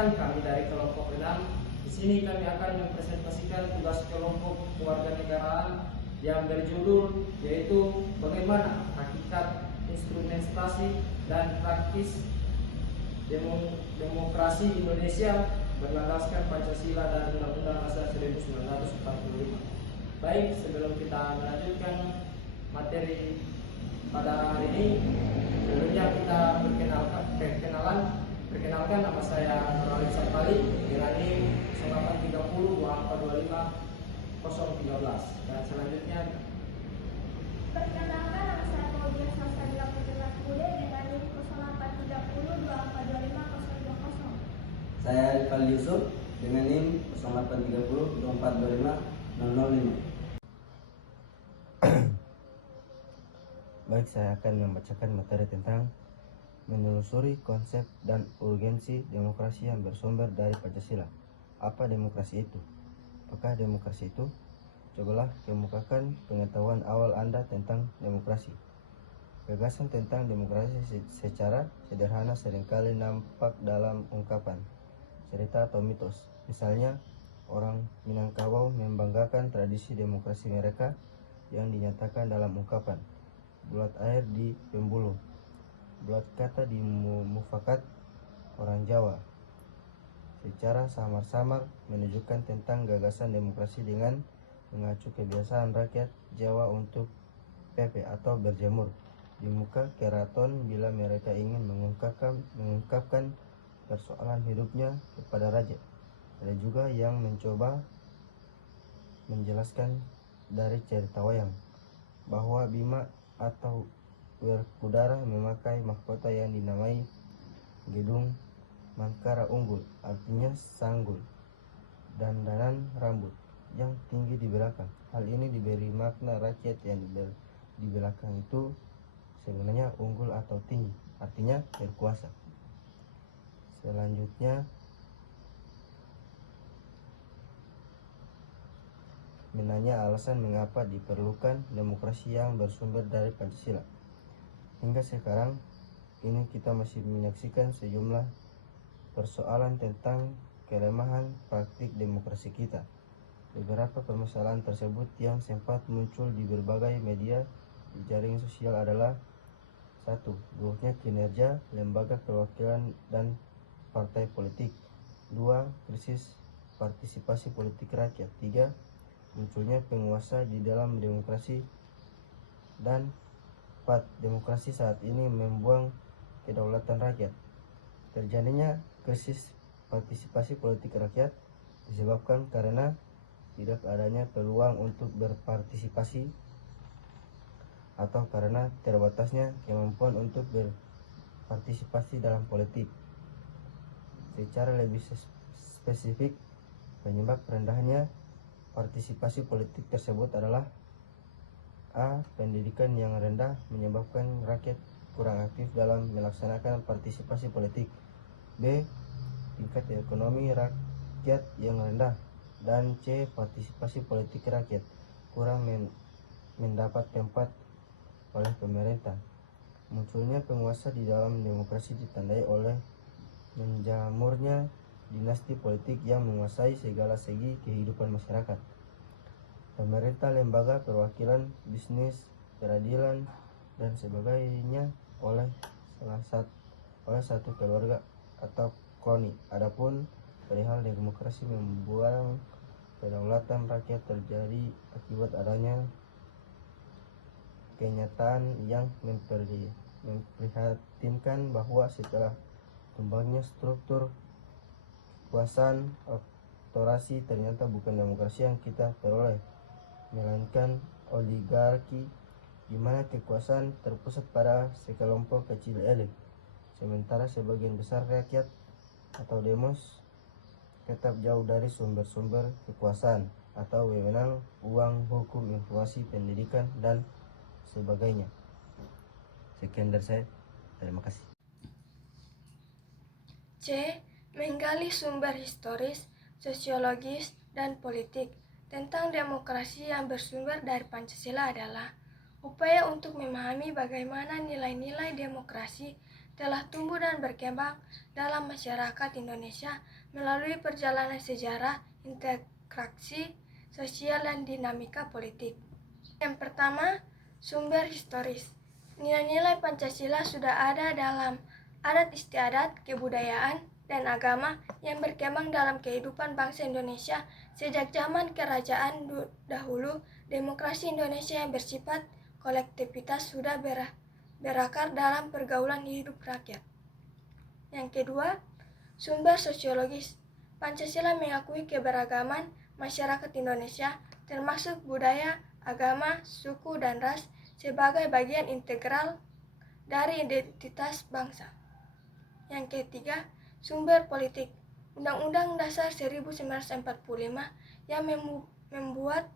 Perkenalkan, kami dari kelompok 6. Di sini kami akan mempresentasikan tugas kelompok kewarganegaraan yang berjudul yaitu bagaimana hakikat, instrumentasi dan praktis demokrasi Indonesia berlandaskan Pancasila dan Undang-Undang Dasar 1945. Baik, sebelum kita melanjutkan materi pada hari ini, sebelumnya kita perkenalkan nama saya Nurul Sapali dengan NIM 08302425 dan selanjutnya perkenalkan, nama saya Paulia Salsabila Putri Kude dengan NIM 0830242520. Saya Rifal Yusuf dengan NIM 083024250005. Baik, saya akan membacakan materi tentang menelusuri konsep dan urgensi demokrasi yang bersumber dari Pancasila. Apa demokrasi itu? Apakah demokrasi itu? Cobalah kemukakan pengetahuan awal Anda tentang demokrasi. Gagasan tentang demokrasi secara sederhana seringkali nampak dalam ungkapan, cerita atau mitos. Misalnya, orang Minangkabau membanggakan tradisi demokrasi mereka yang dinyatakan dalam ungkapan, bulat air di Pembuluh, bulat kata di Mufakat. Orang Jawa secara samar-samar menunjukkan tentang gagasan demokrasi dengan mengacu kebiasaan rakyat Jawa untuk pepe atau berjemur di muka keraton bila mereka ingin mengungkapkan persoalan hidupnya kepada raja. Ada juga yang mencoba menjelaskan dari cerita wayang bahwa Bima atau Werkudara memakai mahkota yang dinamai Gedung Mangkara Unggul, artinya sanggul, dandanan rambut yang tinggi di belakang. Hal ini diberi makna rakyat yang di belakang itu sebenarnya unggul atau tinggi, artinya berkuasa. Selanjutnya, menanya alasan mengapa diperlukan demokrasi yang bersumber dari Pancasila. Hingga sekarang ini kita masih menyaksikan sejumlah persoalan tentang kelemahan praktik demokrasi kita. Beberapa permasalahan tersebut yang sempat muncul di berbagai media di jaringan sosial adalah: 1. Buruknya kinerja lembaga perwakilan dan partai politik. 2. Krisis partisipasi politik rakyat. 3. Munculnya penguasa di dalam demokrasi. Dan 4. Demokrasi saat ini membuang kedaulatan rakyat. Terjadinya krisis partisipasi politik rakyat disebabkan karena tidak adanya peluang untuk berpartisipasi atau karena terbatasnya kemampuan untuk berpartisipasi dalam politik. Secara lebih spesifik, penyebab rendahnya partisipasi politik tersebut adalah: A. Pendidikan yang rendah menyebabkan rakyat kurang aktif dalam melaksanakan partisipasi politik. B. Tingkat ekonomi rakyat yang rendah. Dan C. Partisipasi politik rakyat kurang mendapat tempat oleh pemerintah. Munculnya penguasa di dalam demokrasi ditandai oleh menjamurnya dinasti politik yang menguasai segala segi kehidupan masyarakat. Pemerintah, lembaga perwakilan, bisnis, peradilan, dan sebagainya oleh satu keluarga atau KONI. Adapun perihal demokrasi membuang kedaulatan rakyat terjadi akibat adanya kenyataan yang memprihatinkan bahwa setelah tumbangnya struktur kekuasaan otorasi, ternyata bukan demokrasi yang kita peroleh, melainkan oligarki di mana kekuasaan terpusat pada sekelompok kecil elit, sementara sebagian besar rakyat atau demos tetap jauh dari sumber-sumber kekuasaan atau wewenang, uang, hukum, informasi, pendidikan, dan sebagainya. Sekian dari saya. Terima kasih. C. Menggali sumber historis, sosiologis, dan politik tentang demokrasi yang bersumber dari Pancasila adalah upaya untuk memahami bagaimana nilai-nilai demokrasi telah tumbuh dan berkembang dalam masyarakat Indonesia melalui perjalanan sejarah, interaksi sosial, dan dinamika politik. Yang pertama, sumber historis. Nilai-nilai Pancasila sudah ada dalam adat istiadat, kebudayaan, dan agama yang berkembang dalam kehidupan bangsa Indonesia sejak zaman kerajaan dahulu. Demokrasi Indonesia yang bersifat kolektivitas sudah berakar dalam pergaulan hidup rakyat. Yang kedua, sumber sosiologis. Pancasila mengakui keberagaman masyarakat Indonesia, termasuk budaya, agama, suku, dan ras, sebagai bagian integral dari identitas bangsa. Yang ketiga, sumber politik. Undang-Undang Dasar 1945 yang membuat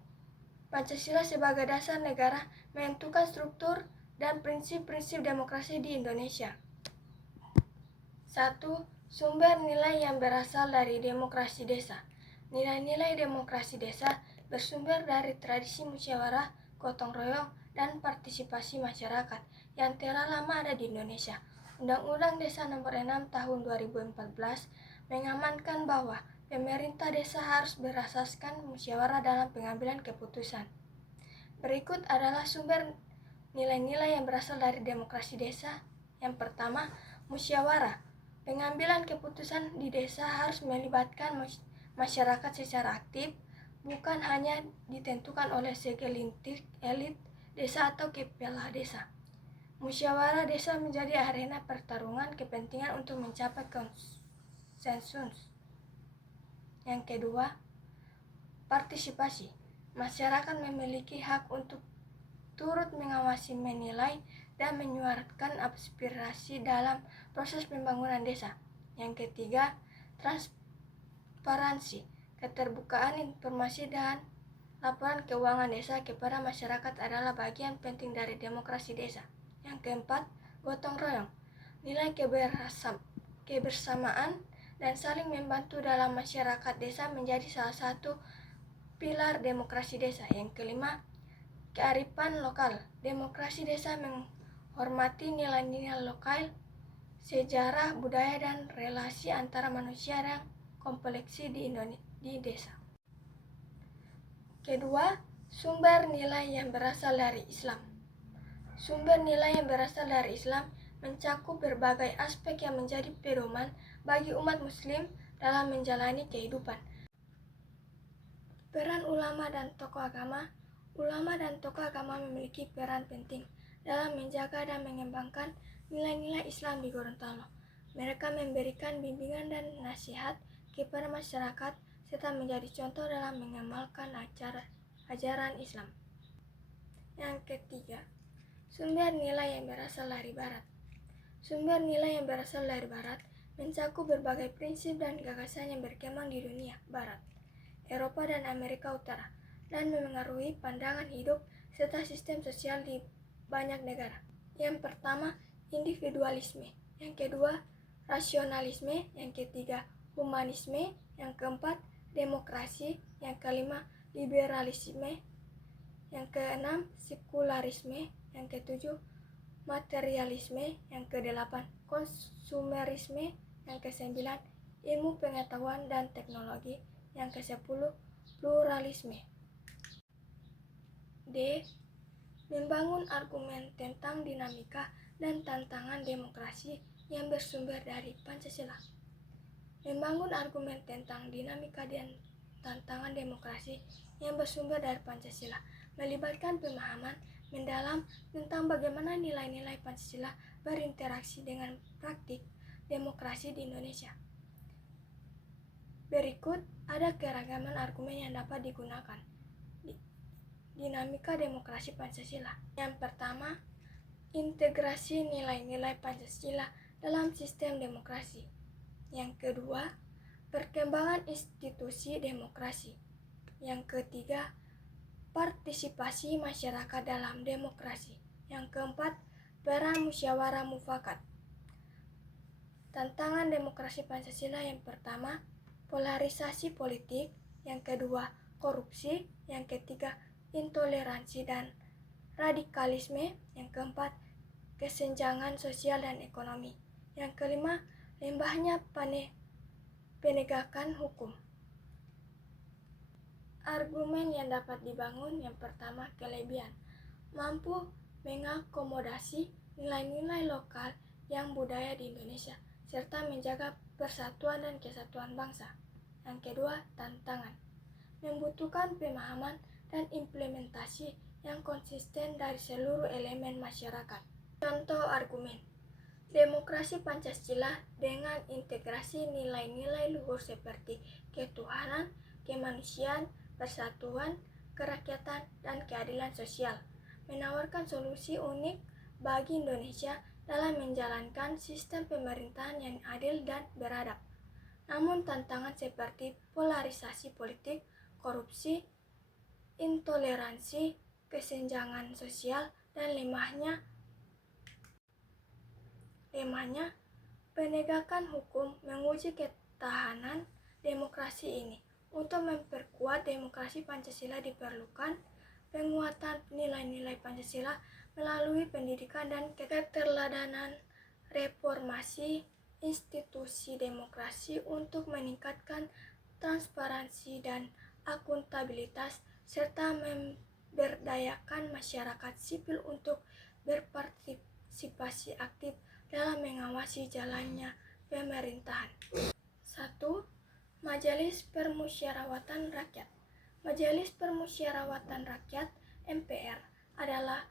Pancasila sebagai dasar negara menentukan struktur dan prinsip-prinsip demokrasi di Indonesia. 1. Sumber nilai yang berasal dari demokrasi desa. Nilai-nilai demokrasi desa bersumber dari tradisi musyawarah, gotong royong, dan partisipasi masyarakat yang telah lama ada di Indonesia. Undang-Undang Desa Nomor 6 Tahun 2014 mengamankan bahwa pemerintah desa harus berasaskan musyawarah dalam pengambilan keputusan. Berikut adalah sumber nilai-nilai yang berasal dari demokrasi desa. Yang pertama, musyawarah. Pengambilan keputusan di desa harus melibatkan masyarakat secara aktif, bukan hanya ditentukan oleh segelintir elit desa atau kepala desa. Musyawarah desa menjadi arena pertarungan kepentingan untuk mencapai konsensus. Yang kedua, partisipasi. Masyarakat memiliki hak untuk turut mengawasi, menilai, dan menyuarakan aspirasi dalam proses pembangunan desa. Yang ketiga, transparansi. Keterbukaan informasi dan laporan keuangan desa kepada masyarakat adalah bagian penting dari demokrasi desa. Yang keempat, gotong royong. Nilai kebersamaan dan saling membantu dalam masyarakat desa menjadi salah satu pilar demokrasi desa. Yang kelima, kearifan lokal. Demokrasi desa menghormati nilai-nilai lokal, sejarah, budaya, dan relasi antara manusia dan kompleksi di desa. Kedua, sumber nilai yang berasal dari Islam. Sumber nilai yang berasal dari Islam mencakup berbagai aspek yang menjadi pedoman bagi umat muslim dalam menjalani kehidupan. Peran ulama dan tokoh agama. Ulama dan tokoh agama memiliki peran penting dalam menjaga dan mengembangkan nilai-nilai Islam di Gorontalo. Mereka memberikan bimbingan dan nasihat kepada masyarakat serta menjadi contoh dalam mengamalkan ajaran Islam. Yang ketiga, sumber nilai yang berasal dari Barat. Sumber nilai yang berasal dari Barat mencakup berbagai prinsip dan gagasan yang berkembang di dunia Barat, Eropa, dan Amerika Utara, dan memengaruhi pandangan hidup serta sistem sosial di banyak negara. Yang pertama, individualisme. Yang kedua, rasionalisme. Yang ketiga, humanisme. Yang keempat, demokrasi. Yang kelima, liberalisme. Yang keenam, sekularisme. Yang ketujuh, materialisme. Yang kedelapan, konsumerisme. Yang kesembilan, ilmu pengetahuan dan teknologi. Yang kesepuluh, pluralisme. D. Membangun argumen tentang dinamika dan tantangan demokrasi yang bersumber dari Pancasila. Membangun argumen tentang dinamika dan tantangan demokrasi yang bersumber dari Pancasila melibatkan pemahaman mendalam tentang bagaimana nilai-nilai Pancasila berinteraksi dengan praktik demokrasi di Indonesia. Berikut ada keragaman argumen yang dapat digunakan. Dinamika demokrasi Pancasila. Yang pertama, integrasi nilai-nilai Pancasila dalam sistem demokrasi. Yang kedua, perkembangan institusi demokrasi. Yang ketiga, partisipasi masyarakat dalam demokrasi. Yang keempat, peran musyawarah mufakat. Tantangan demokrasi Pancasila. Yang pertama, polarisasi politik. Yang kedua, korupsi. Yang ketiga, intoleransi dan radikalisme. Yang keempat, kesenjangan sosial dan ekonomi. Yang kelima, limbahnya penegakan hukum. Argumen yang dapat dibangun yang pertama, kelebihan. Mampu mengakomodasi nilai-nilai lokal yang budaya di Indonesia, serta menjaga persatuan dan kesatuan bangsa. Yang kedua, tantangan. Membutuhkan pemahaman dan implementasi yang konsisten dari seluruh elemen masyarakat. Contoh argumen. Demokrasi Pancasila dengan integrasi nilai-nilai luhur seperti ketuhanan, kemanusiaan, persatuan, kerakyatan, dan keadilan sosial menawarkan solusi unik bagi Indonesia dalam menjalankan sistem pemerintahan yang adil dan beradab. Namun tantangan seperti polarisasi politik, korupsi, intoleransi, kesenjangan sosial, dan lemahnya penegakan hukum menguji ketahanan demokrasi ini. Untuk memperkuat demokrasi Pancasila diperlukan penguatan nilai-nilai Pancasila melalui pendidikan dan keteladanan, reformasi institusi demokrasi untuk meningkatkan transparansi dan akuntabilitas, serta memberdayakan masyarakat sipil untuk berpartisipasi aktif dalam mengawasi jalannya pemerintahan. 1. Majelis Permusyawaratan Rakyat. Majelis Permusyawaratan Rakyat (MPR) adalah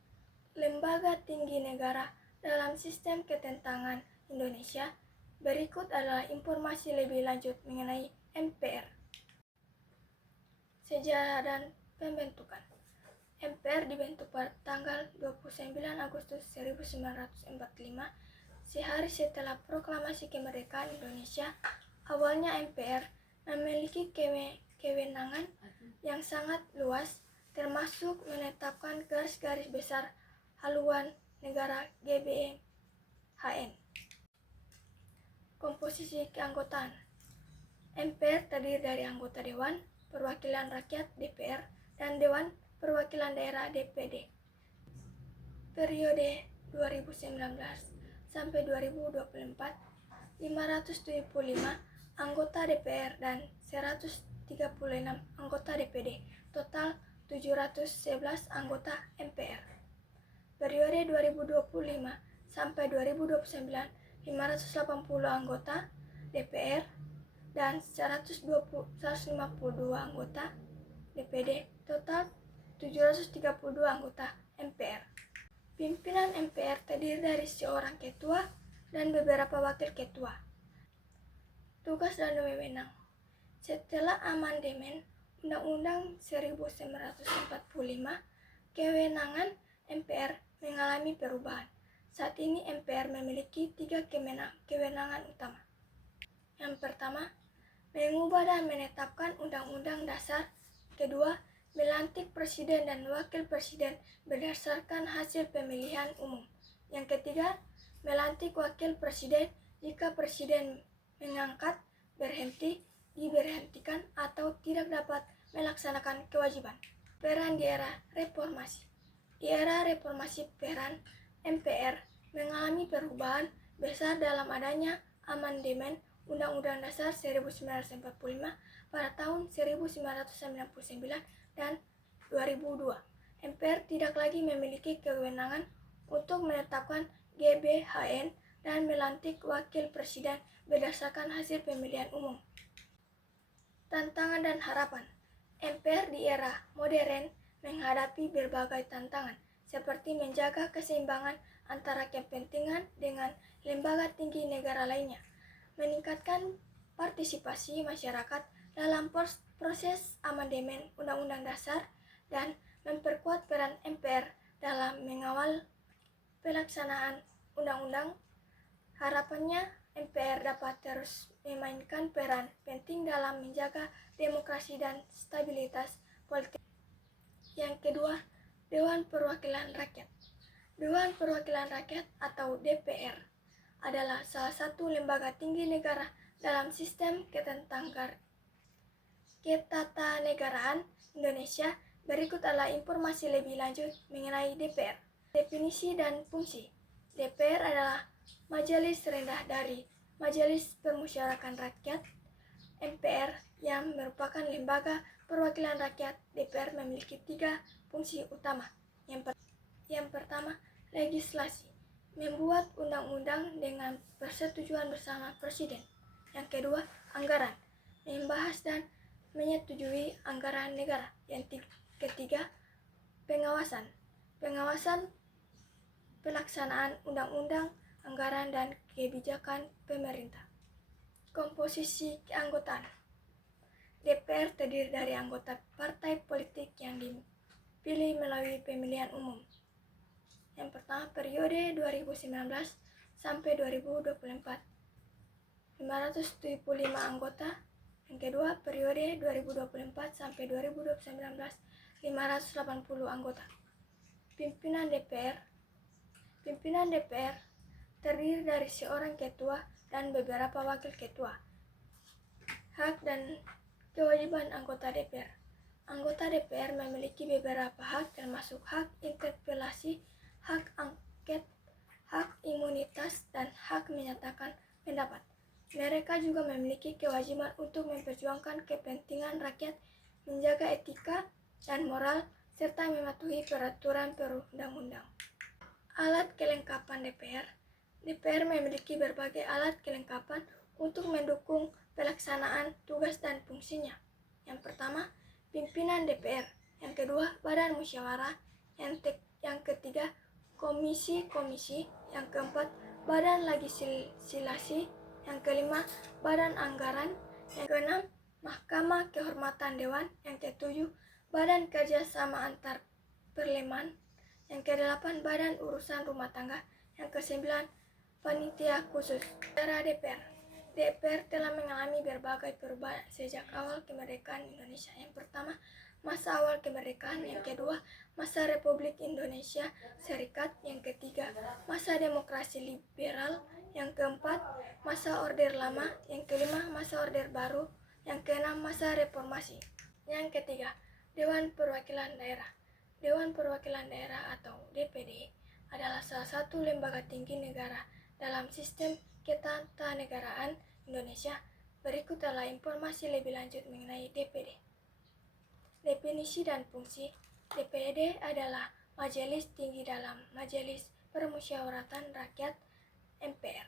lembaga tinggi negara dalam sistem ketentangan Indonesia. Berikut adalah informasi lebih lanjut mengenai MPR. Sejarah dan pembentukan. MPR dibentuk pada tanggal 29 Agustus 1945, sehari setelah proklamasi kemerdekaan Indonesia. Awalnya MPR memiliki kewenangan yang sangat luas, termasuk menetapkan garis-garis besar haluan negara GBHN. Komposisi keanggotaan. MPR terdiri dari anggota Dewan Perwakilan Rakyat (DPR) dan Dewan Perwakilan Daerah (DPD). Periode 2019 sampai 2024, 575 anggota DPR dan 136 anggota DPD, total 711 anggota MPR. Periode 2025 sampai 2029, 580 anggota DPR dan 152 anggota DPD, total 732 anggota MPR. Pimpinan MPR terdiri dari seorang ketua dan beberapa wakil ketua. Tugas dan wewenang. Setelah amandemen Undang-Undang 1945, kewenangan MPR mengalami perubahan. Saat ini MPR memiliki 3 kewenangan utama. Yang pertama, mengubah dan menetapkan Undang-Undang Dasar. Kedua, melantik presiden dan wakil presiden berdasarkan hasil pemilihan umum. Yang ketiga, melantik wakil presiden jika presiden mengangkat, berhenti, diberhentikan, atau tidak dapat melaksanakan kewajiban. Peran di era reformasi. Di era reformasi, peran MPR mengalami perubahan besar dalam adanya amandemen Undang-Undang Dasar 1945 pada tahun 1999 dan 2002. MPR tidak lagi memiliki kewenangan untuk menetapkan GBHN dan melantik wakil presiden berdasarkan hasil pemilihan umum. Tantangan dan harapan. MPR di era modern menghadapi berbagai tantangan, seperti menjaga keseimbangan antara kepentingan dengan lembaga tinggi negara lainnya, meningkatkan partisipasi masyarakat dalam proses amandemen Undang-Undang Dasar, dan memperkuat peran MPR dalam mengawal pelaksanaan undang-undang. Harapannya, MPR dapat terus memainkan peran penting dalam menjaga demokrasi dan stabilitas politik. Yang kedua, Dewan Perwakilan Rakyat. Dewan Perwakilan Rakyat atau DPR adalah salah satu lembaga tinggi negara dalam sistem ketatanegaraan Indonesia. Berikut adalah informasi lebih lanjut mengenai DPR. Definisi dan fungsi. DPR adalah Majelis rendah dari Majelis Permusyawaratan Rakyat MPR yang merupakan lembaga perwakilan rakyat. DPR memiliki 3 fungsi utama. Yang pertama, legislasi, membuat undang-undang dengan persetujuan bersama Presiden. Yang kedua, anggaran, membahas dan menyetujui anggaran negara. Yang ketiga, pengawasan, pelaksanaan undang-undang, anggaran, dan kebijakan pemerintah. Komposisi keanggotaan DPR terdiri dari anggota partai politik yang dipilih melalui pemilihan umum. Yang pertama, periode 2019 sampai 2024, 575 anggota. Yang kedua, periode 2024 sampai 2019, 580 anggota. Pimpinan DPR terdiri dari seorang ketua dan beberapa wakil ketua. Hak dan kewajiban anggota DPR. Anggota DPR memiliki beberapa hak, termasuk hak interpelasi, hak angket, hak imunitas, dan hak menyatakan pendapat. Mereka juga memiliki kewajiban untuk memperjuangkan kepentingan rakyat, menjaga etika dan moral, serta mematuhi peraturan perundang-undang. Alat kelengkapan DPR. DPR memiliki berbagai alat kelengkapan untuk mendukung pelaksanaan tugas dan fungsinya. Yang pertama, pimpinan DPR. Yang kedua, badan musyawarah. Yang ketiga, komisi-komisi. Yang keempat, badan legislasi. Yang kelima, badan anggaran. Yang keenam, mahkamah kehormatan dewan. Yang ketujuh, badan kerjasama antar parlemen. Yang kedelapan, badan urusan rumah tangga. Yang kesembilan, panitia khusus. Sejarah DPR. DPR telah mengalami berbagai perubahan sejak awal kemerdekaan Indonesia. Yang pertama, masa awal kemerdekaan. Yang kedua, masa Republik Indonesia Serikat. Yang ketiga, masa demokrasi liberal. Yang keempat, masa Orde Lama. Yang kelima, masa Orde Baru. Yang keenam, masa reformasi. Yang ketiga, Dewan Perwakilan Daerah. Dewan Perwakilan Daerah atau DPD adalah salah satu lembaga tinggi negara dalam sistem ketatanegaraan Indonesia. Berikut adalah informasi lebih lanjut mengenai DPD. Definisi dan fungsi. DPD adalah majelis tinggi dalam Majelis Permusyawaratan Rakyat MPR.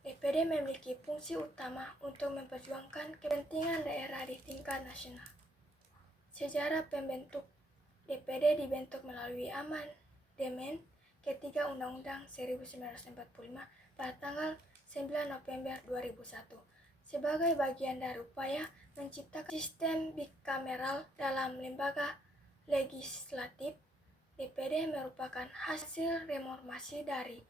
DPD memiliki fungsi utama untuk memperjuangkan kepentingan daerah di tingkat nasional. Sejarah pembentuk. DPD dibentuk melalui amandemen ketiga Undang-Undang 1945 pada tanggal 9 November 2001 sebagai bagian dari upaya menciptakan sistem bikameral dalam lembaga legislatif. DPD merupakan hasil reformasi dari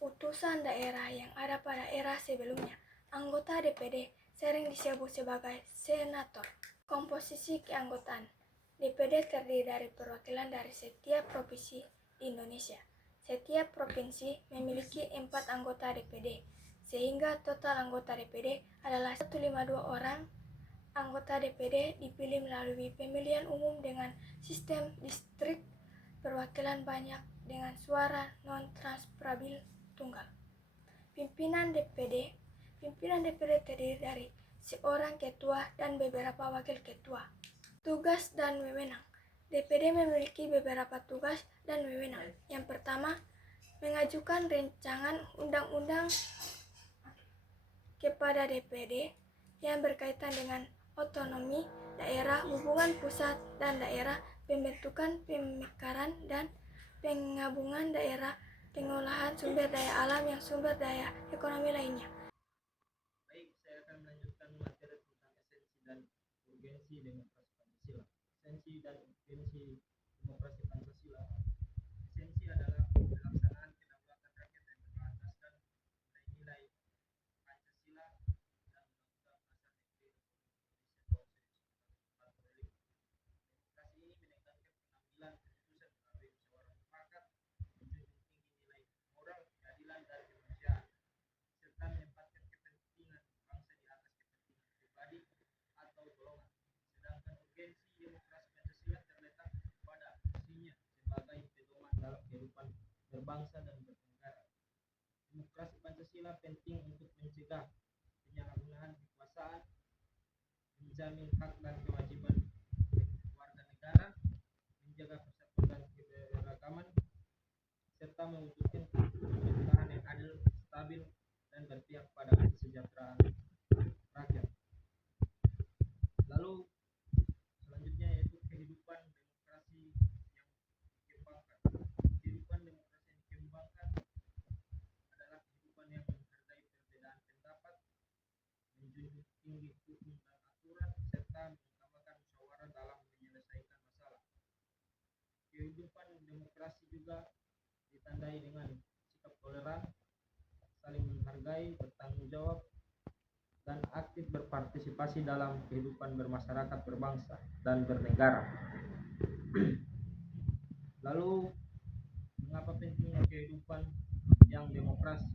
utusan daerah yang ada pada era sebelumnya. Anggota DPD sering disebut sebagai senator. Komposisi keanggotaan. DPD terdiri dari perwakilan dari setiap provinsi di Indonesia. Setiap provinsi memiliki 4 anggota DPD, sehingga total anggota DPD adalah 152 orang. Anggota DPD dipilih melalui pemilihan umum dengan sistem distrik perwakilan banyak dengan suara non-transferabil tunggal. Pimpinan DPD terdiri dari seorang ketua dan beberapa wakil ketua. Tugas dan wewenang. DPD memiliki beberapa tugas dan wewenang. Yang pertama, mengajukan rancangan undang-undang kepada DPD yang berkaitan dengan otonomi daerah, hubungan pusat dan daerah, pembentukan pemekaran dan penggabungan daerah, pengolahan sumber daya alam yang sumber daya ekonomi lainnya. Baik, saya akan melanjutkan materi tentang esensi dan urgensi demokrasi Pancasila. Esensi dan urgensi demokrasi Pancasila. Esensi adalah pelaksanaan kedaulatan rakyat yang berlandaskan nilai-nilai Pancasila dan Undang-Undang Dasar Negeri Republik Indonesia tahun 1945. Demokrasi ini menekankan pengambilan keputusan melalui musyawarah mufakat, menjunjung tinggi nilai moral, keadilan, dan kemanusiaan, serta menempatkan kepentingan bangsa di atas kepentingan pribadi atau golongan. Sedangkan urgensi demokrasi Pancasila terletak pada fungsinya sebagai pedoman dalam kehidupan berbangsa dan bernegara. Demokrasi Pancasila penting untuk mencegah penyalahgunaan kekuasaan, menjamin hak dan kewajiban warga negara, menjaga persatuan dan keberagaman, serta mewujudkan pemerintahan yang adil, stabil, dan berpihak pada kesejahteraan rakyat. Lalu selanjutnya yaitu kehidupan demokrasi yang dikembangkan. Kehidupan demokrasi yang dikembangkan adalah kehidupan yang menghargai perbedaan pendapat, menjunjung tinggi hukum dan aturan, serta mengutamakan musyawarah dalam menyelesaikan masalah. Kehidupan demokrasi juga ditandai dengan sikap toleran, saling menghargai, bertanggung jawab, dan aktif berpartisipasi dalam kehidupan bermasyarakat, berbangsa, dan bernegara. Lalu, mengapa pentingnya kehidupan yang demokratis?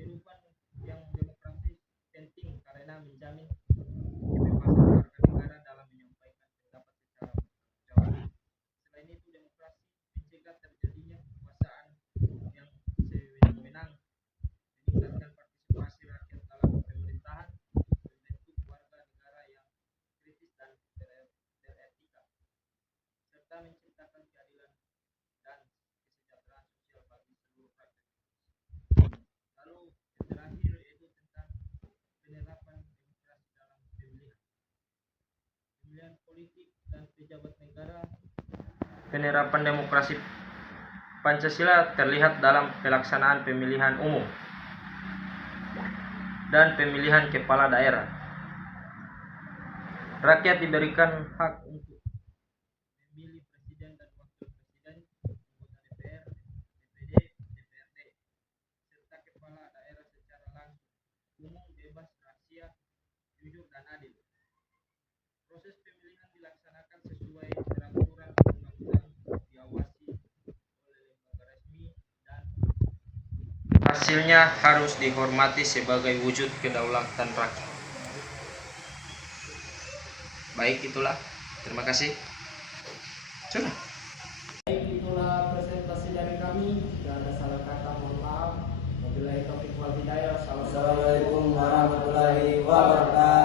Kehidupan yang demokratis penting karena menjamin kebebasan warga negara dalam menyampaikan pendapat secara bertanggung jawab. Selain itu, demokrasi mencegah terjadinya kekuasaan yang sewenang-wenang, meningkatkan partisipasi rakyat dalam pemerintahan, membentuk warga negara yang kritis dan beretika, serta menciptakan keadilan dan kesejahteraan sosial bagi seluruh rakyat. Lalu yang terakhir yaitu tentang penerapan demokrasi dalam pemilihan politik dan pejabat negara. Penerapan demokrasi Pancasila terlihat dalam pelaksanaan pemilihan umum dan pemilihan kepala daerah. Rakyat diberikan hak untuk memilih presiden dan wakil presiden, anggota DPR, DPD, DPRD, serta kepala daerah secara langsung, umum, bebas, rahasia, jujur, dan adil. Proses pemilihan dilaksanakan sesuai peraturan undang-undang, diawasi oleh lembaga resmi, dan hasilnya harus dihormati sebagai wujud kedaulatan rakyat. Baik, itulah. Terima kasih. Sudah. Baik, itulah presentasi dari kami. Jika ada salah kata, mohon maaf. Wabillahi taufiq wal hidayah. Assalamualaikum warahmatullahi wabarakatuh.